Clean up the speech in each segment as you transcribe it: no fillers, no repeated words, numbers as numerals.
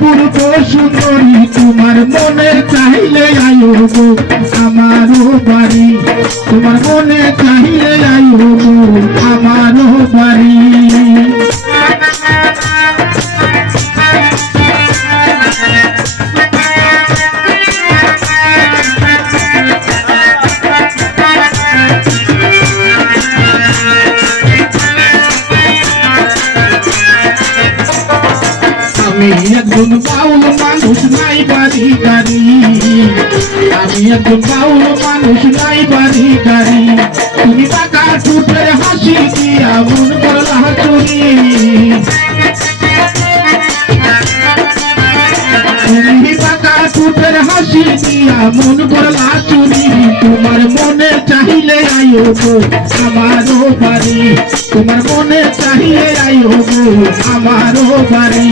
অপূর্ব সুন্দরী তোমার মনে চাইলে আয়ো গো আমারও বাড়ি তোমার মনে চাইলে আয়ো গো আমারও বাড়ি আমি একজন বাউল মানুষ নাই বাড়ি গাড়ি আমি একজন বাউল মানুষ নাই বাড়ি গাড়ি তুমি টাকা টুটের হাসি দিয়া মন করলা চুরি তুমি টাকা টুটের হাসি দিয়া মন করলা চুরি তোমার মনে চাইলে আয়ো গো আমারও বাড়ি তোমার মনে চাইলে আয়ো গো আমারও বাড়ি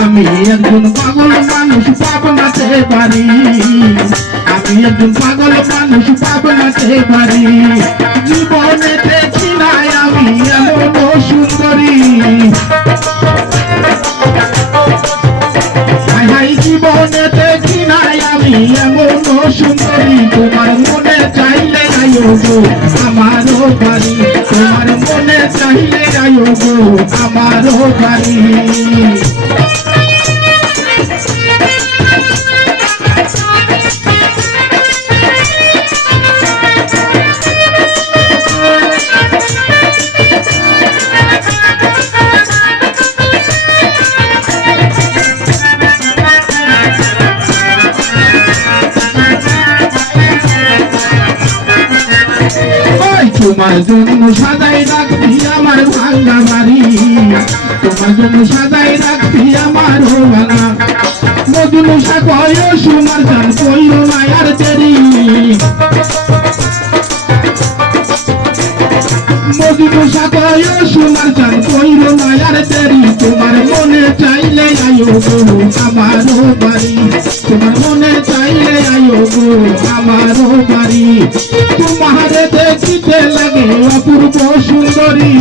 আমি একজন পাগল মানুষ পাবনাতে পারি আমি একজন পাগল মানুষ পাবনাতে পারি জীবনে দেখি নাই আমি এমন সুন্দরী জীবনে দেখি নাই আমি এমন সুন্দরী তোমার মনে চাইলে আয়ো গো আমারও বাড়ি তোমার মনে চাইলে আয়ো গো আমারও বাড়ি তোমার জন্য সাজাই রাখবি আমার ভাঙ্গা বাড়ি তোমার জন্য সাজাই রাখবি আমার ভাঙা মজনু সাকয় সুমার জান কইল মায়ার দেরি মজনু সাকয় সুমার জান কইল মায়ার দেরি তোমার মনে চাইলে আয়ো গো আমারও বাড়ি তোমার মনে চাইলে আয়ো গো আমারও বাড়ি তোমার দেখিতে লাগে অপূর্ব সুন্দরী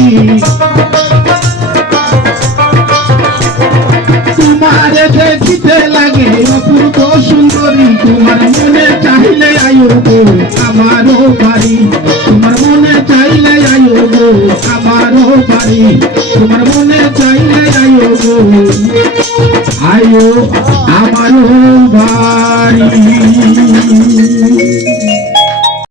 তোমার দেখিতে লাগে অপূর্ব সুন্দরী তোমার মনে চাইলে আয়ো গো আমারও বাড়ি তোমার মনে চাইলে আয়ো গো আমারও বাড়ি তোমার মনে চাইলে আয়ো গো আয়ো আমারও বাড়ি